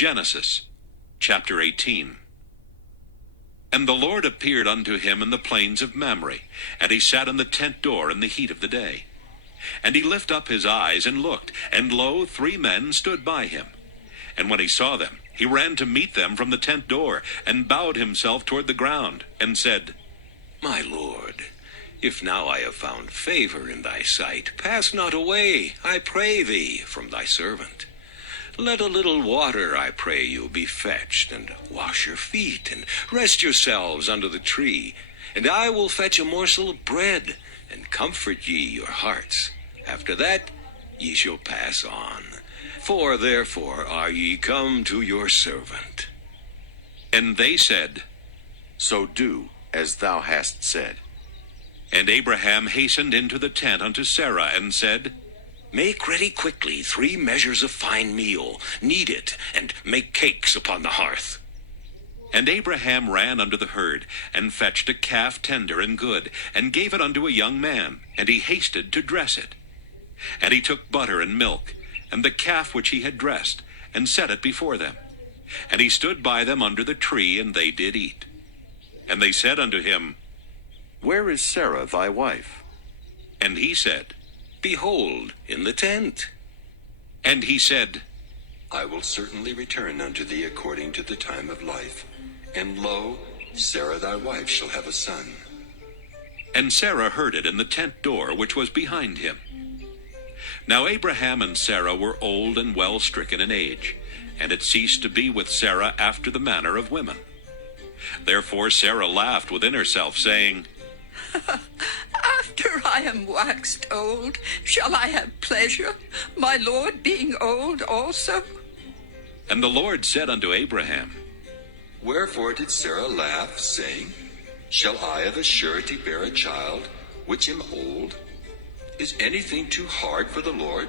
Genesis chapter 18. And the Lord appeared unto him in the plains of Mamre, and he sat in the tent door in the heat of the day. And he lift up his eyes and looked, and lo, 3 men stood by him. And when he saw them, he ran to meet them from the tent door, and bowed himself toward the ground, and said, My Lord, if now I have found favor in thy sight, pass not away, I pray thee, from thy servant. Let a little water, I pray you, be fetched, and wash your feet, and rest yourselves under the tree. And I will fetch a morsel of bread, and comfort ye your hearts. After that ye shall pass on. For therefore are ye come to your servant. And they said, So do as thou hast said. And Abraham hastened into the tent unto Sarah, and said, Make ready quickly 3 measures of fine meal, knead it, and make cakes upon the hearth. And Abraham ran unto the herd, and fetched a calf tender and good, and gave it unto a young man, and he hasted to dress it. And he took butter and milk, and the calf which he had dressed, and set it before them. And he stood by them under the tree, and they did eat. And they said unto him, Where is Sarah thy wife? And he said, Behold, in the tent. And he said, I will certainly return unto thee according to the time of life. And lo, Sarah thy wife shall have a son. And Sarah heard it in the tent door which was behind him. Now Abraham and Sarah were old and well stricken in age, and it ceased to be with Sarah after the manner of women. Therefore Sarah laughed within herself, saying, After I am waxed old, shall I have pleasure, my Lord being old also? And the Lord said unto Abraham, Wherefore did Sarah laugh, saying, Shall I of a surety bear a child, which am old? Is anything too hard for the Lord?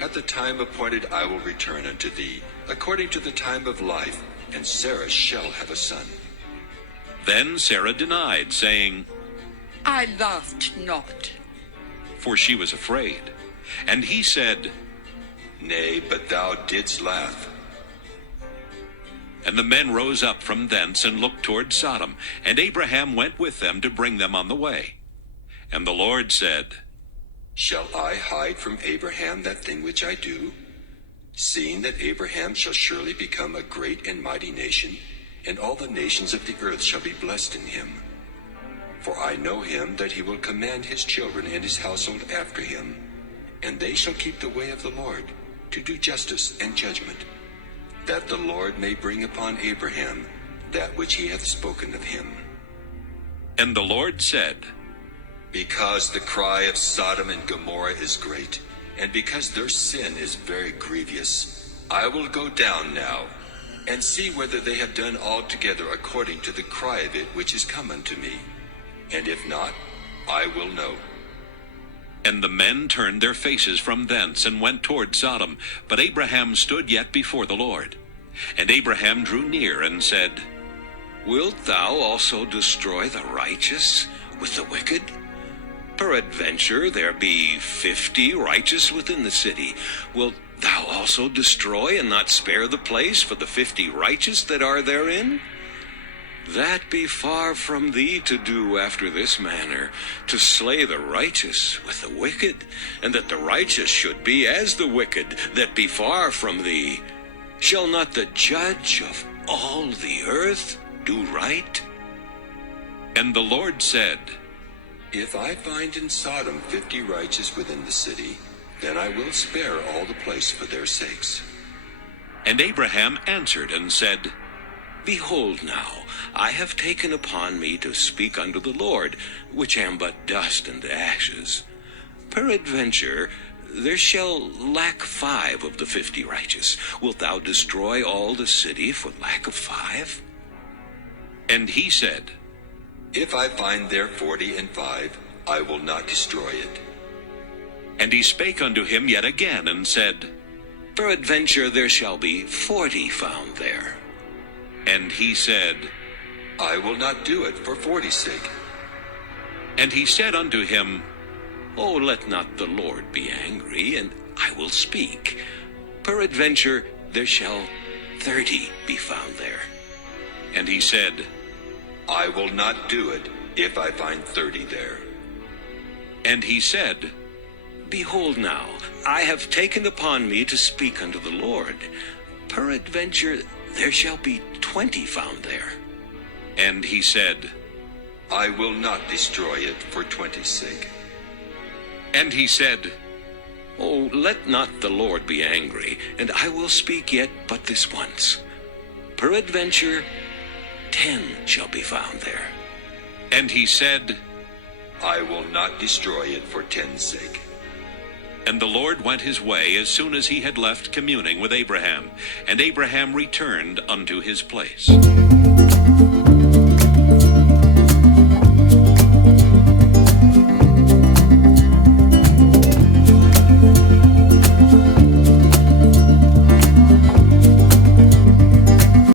At the time appointed I will return unto thee, according to the time of life, and Sarah shall have a son. Then Sarah denied, saying, I laughed not. For she was afraid. And he said, Nay, but thou didst laugh. And the men rose up from thence, and looked toward Sodom. And Abraham went with them to bring them on the way. And the Lord said, Shall I hide from Abraham that thing which I do? Seeing that Abraham shall surely become a great and mighty nation, and all the nations of the earth shall be blessed in him. For I know him that he will command his children and his household after him, and they shall keep the way of the Lord, to do justice and judgment, that the Lord may bring upon Abraham that which he hath spoken of him. And the Lord said, Because the cry of Sodom and Gomorrah is great, and because their sin is very grievous, I will go down now, and see whether they have done altogether according to the cry of it which is come unto me. And if not, I will know. And the men turned their faces from thence, and went toward Sodom. But Abraham stood yet before the Lord. And Abraham drew near, and said, Wilt thou also destroy the righteous with the wicked? Peradventure there be 50 righteous within the city. Wilt thou also destroy and not spare the place for the 50 righteous that are therein? That be far from thee to do after this manner, to slay the righteous with the wicked, and that the righteous should be as the wicked that be far from thee. Shall not the judge of all the earth do right? And the Lord said, If I find in Sodom 50 righteous within the city, then I will spare all the place for their sakes. And Abraham answered and said, Behold now, I have taken upon me to speak unto the Lord, which am but dust and ashes. Peradventure there shall lack 5 of the 50 righteous. Wilt thou destroy all the city for lack of 5? And he said, If I find there 45, I will not destroy it. And he spake unto him yet again, and said, Peradventure there shall be 40 found there. And he said, I will not do it for 40's sake. And he said unto him, Oh, let not the Lord be angry, and I will speak. Peradventure there shall 30 be found there. And he said, I will not do it if I find 30 there. And he said, Behold now, I have taken upon me to speak unto the Lord. Peradventure there shall be 20 found there. And he said, I will not destroy it for 20's sake. And he said, Oh, let not the Lord be angry, and I will speak yet but this once. Peradventure 10 shall be found there. And he said, I will not destroy it for 10's sake. And the Lord went his way as soon as he had left communing with Abraham, and Abraham returned unto his place.